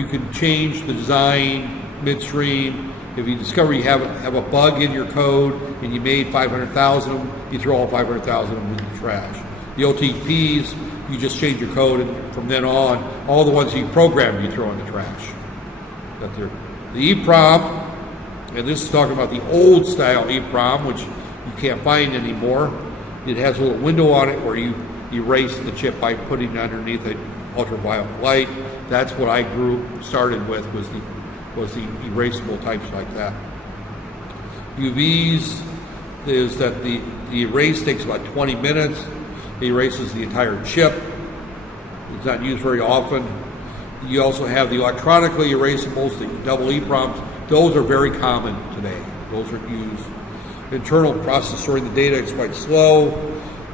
can change the design midstream. If you discover you have a bug in your code and you made 500,000 of them, you throw all 500,000 of them in the trash. The OTPs, you just change your code, and from then on, all the ones you programmed, you throw in the trash. The EEPROM, and this is talking about the old style EEPROM, which you can't find anymore. It has a little window on it where you erase the chip by putting it underneath an ultraviolet light. That's what I started with, was the erasable types like that. UVs is that the erase takes about 20 minutes. It erases the entire chip. It's not used very often. You also have the electronically erasables, the double EEPROMs. Those are very common today. Those are used. Internal process storing the data is quite slow,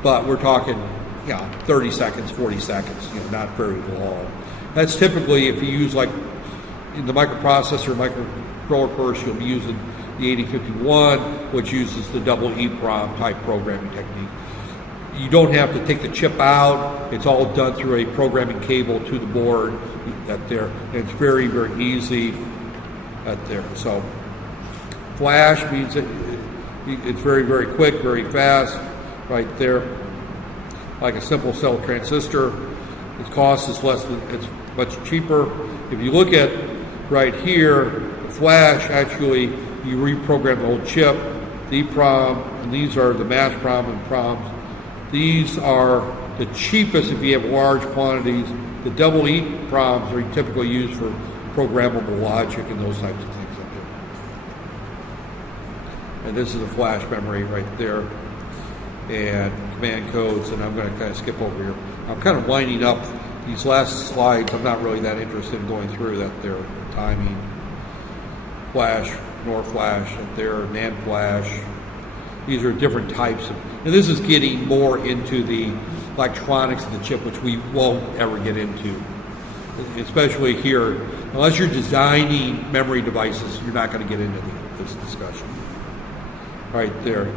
but we're talking 30 seconds, 40 seconds, not very long. That's typically, if you use, like in the microprocessor, microcontroller course, you'll be using the 8051, which uses the double EEPROM type programming technique. You don't have to take the chip out. It's all done through a programming cable to the board there. And it's very, very easy there. So flash means that it's very, very quick, very fast, right there. Like a simple cell transistor, its cost is less than, it's much cheaper. If you look at right here, the flash, actually, you reprogram the whole chip, the EEPROM, and these are the mass PROM and PROMs. These are the cheapest if you have large quantities. The double EEPROMs are typically used for programmable logic and those types of things up there. And this is the flash memory right there, and command codes, and I'm going to kind of skip over here. I'm kind of winding up these last slides. I'm not really that interested in going through that there, the timing, flash, NOR flash up there, NAND flash. These are different types of, and this is getting more into the electronics of the chip, which we won't ever get into. Especially here, unless you're designing memory devices, you're not going to get into this discussion. Right there.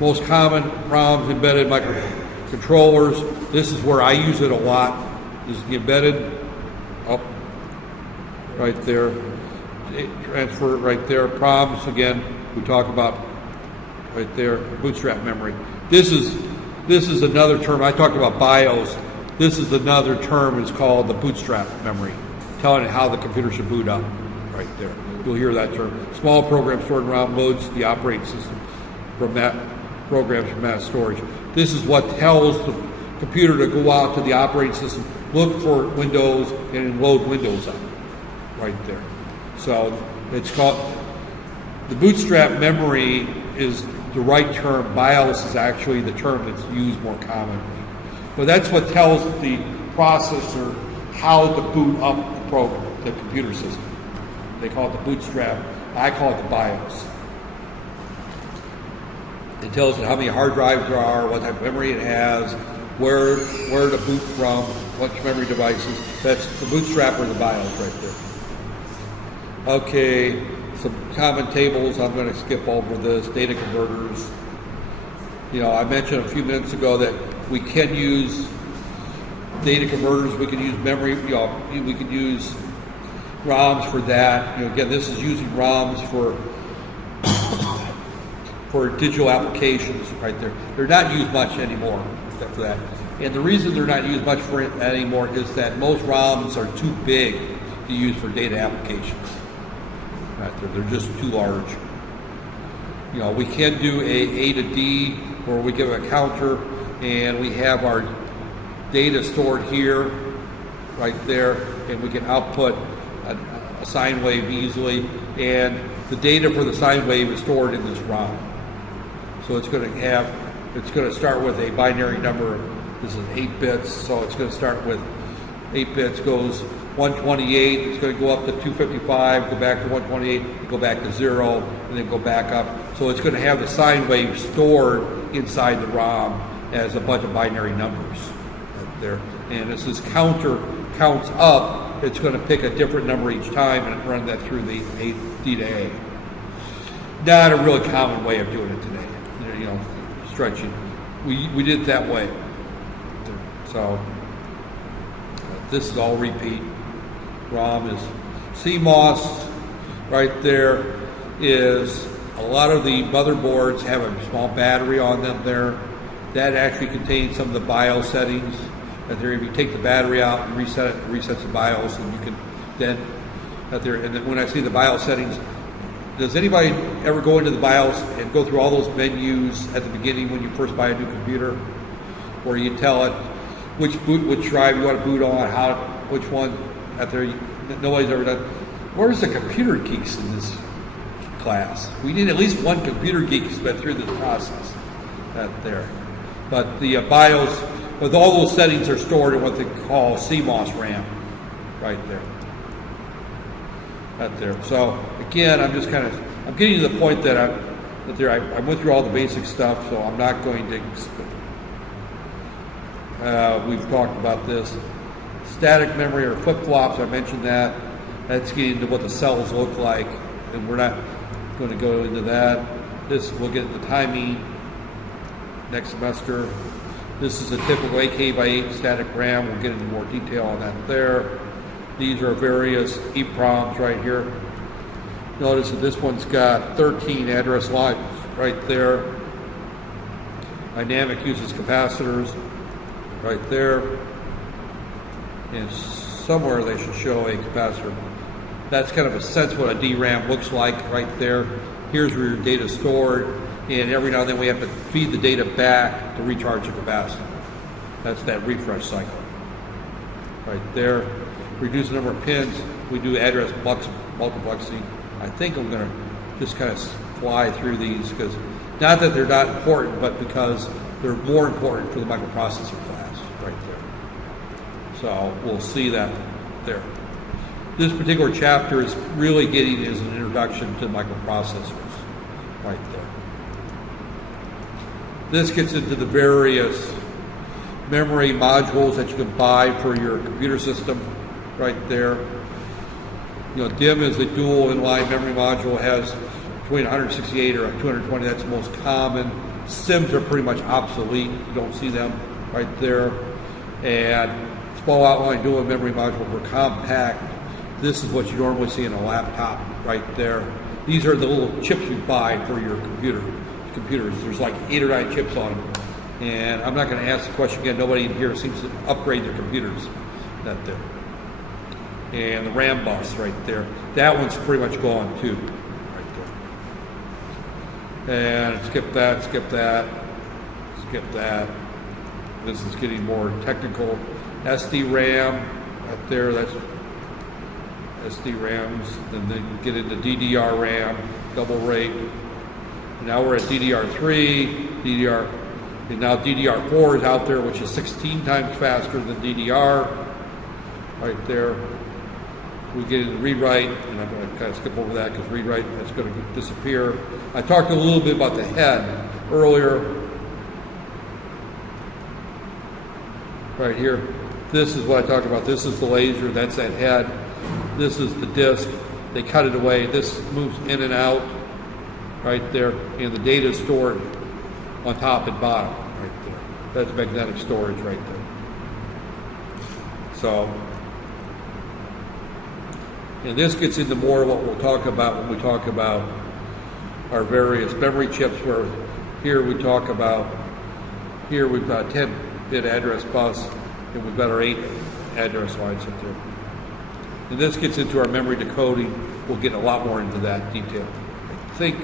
Most common ROMs, embedded microcontrollers. This is where I use it a lot. This is the embedded, up, right there. Transfer right there. Proms, again, we talk about right there, bootstrap memory. This is another term. I talked about BIOS. This is another term. It's called the bootstrap memory, telling it how the computer should boot up. Right there, you'll hear that term. Small program stored in ROM loads the operating system from that programs from that storage. This is what tells the computer to go out to the operating system, look for Windows, and load Windows up. Right there. So it's called the bootstrap memory is the right term. BIOS is actually the term that's used more commonly. But that's what tells the processor how to boot up the program, the computer system. They call it the bootstrap. I call it the BIOS. It tells it how many hard drives there are, what type of memory it has, where to boot from, what memory devices. That's the bootstrap or the BIOS right there. Okay, some common tables. I'm going to skip over this. Data converters. You know, I mentioned a few minutes ago that we can use data converters. We can use memory. You know, we can use ROMs for that. You know, again, this is using ROMs for digital applications. Right there, they're not used much anymore except for that. And the reason they're not used much for it anymore is that most ROMs are too big to use for data applications. Right there, they're just too large. You know, we can do A to D where we give a counter and we have our data stored here, right there, and we can output a sine wave easily, and the data for the sine wave is stored in this ROM. So it's going to start with a binary number. This is 8 bits, so it's going to start with 8 bits, goes 128, it's going to go up to 255, go back to 128, go back to 0, and then go back up. So it's going to have the sine wave stored inside the ROM as a bunch of binary numbers right there. And as this counter counts up, it's going to pick a different number each time and run that through the D to A. Not a really common way of doing it today. You know, stretching. We did it that way. So this is all repeat. ROM is CMOS. Right there is a lot of the motherboards have a small battery on them there. That actually contains some of the BIOS settings. That there, if you take the battery out and reset it, it resets the BIOS, and you can then that there. And then when I see the BIOS settings, does anybody ever go into the BIOS and go through all those menus at the beginning when you first buy a new computer, where you tell it which drive you want to boot on, which one out there? Nobody's ever done. Where's the computer geeks in this class? We need at least one computer geek who's been through this process. That there, but the BIOS, with all those settings are stored in what they call CMOS RAM, right there. Right there. So again, I'm getting to the point that I went through all the basic stuff, so I'm not going to. We've talked about this. Static memory or flip-flops, I mentioned that. That's getting into what the cells look like, and we're not going to go into that. We'll get into timing next semester. This is a typical 8K by 8 static RAM. We'll get into more detail on that there. These are various EEPROMs right here. Notice that this one's got 13 address lines right there. Dynamic uses capacitors right there. And somewhere they should show a capacitor. That's kind of a sense what a DRAM looks like right there. Here's where your data is stored, and every now and then we have to feed the data back to recharge the capacitor. That's that refresh cycle. Right there. Reduce the number of pins. We do address multiplexing. I think I'm going to just kind of fly through these because not that they're not important, but because they're more important for the microprocessor class right there. So we'll see that there. this particular chapter is really getting as an introduction to microprocessors, right there. This gets into the various memory modules that you can buy for your computer system, right there. DIMM is a dual inline memory module, has between 168 or 220, that's the most common. SIMs are pretty much obsolete, you don't see them right there. And small outline dual memory module for compact. This is what you normally see in a laptop right there. These are the little chips you buy for your computers. There's like 8 or 9 chips on them. And I'm not going to ask the question again, nobody in here seems to upgrade their computers. That there. And the RAM bus right there. That one's pretty much gone too, right there. And skip that, skip that, skip that. This is getting more technical. SD-RAM right there, that's SD-RAMs. Then they get into DDR-RAM, double rate. And now we're at DDR3, and now DDR4 is out there, which is 16 times faster than DDR, right there. We get into rewrite, and I'm going to kind of skip over that because rewrite, that's going to disappear. I talked a little bit about the head earlier. Right here. This is what I talked about. This is the laser, that's that head. This is the disk. They cut it away. This moves in and out, right there. And the data is stored on top and bottom, right there. That's magnetic storage right there. So, and this gets into more of what we'll talk about when we talk about our various memory chips, where here we talk about, here we've got 10-bit address bus, and we've got our 8 address lines up there. And this gets into our memory decoding. We'll get a lot more into that detail. I think,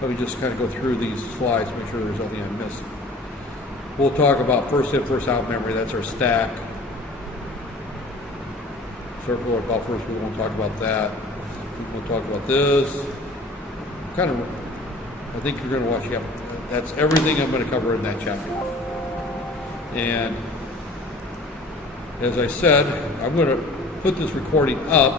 let me just kind of go through these slides, make sure there's nothing I missed. We'll talk about first in, first out memory. That's our stack. Circular buffers, we won't talk about that. We'll talk about this. Kind of, I think you're going to watch, that's everything I'm going to cover in that chapter. And as I said, I'm going to put this recording up.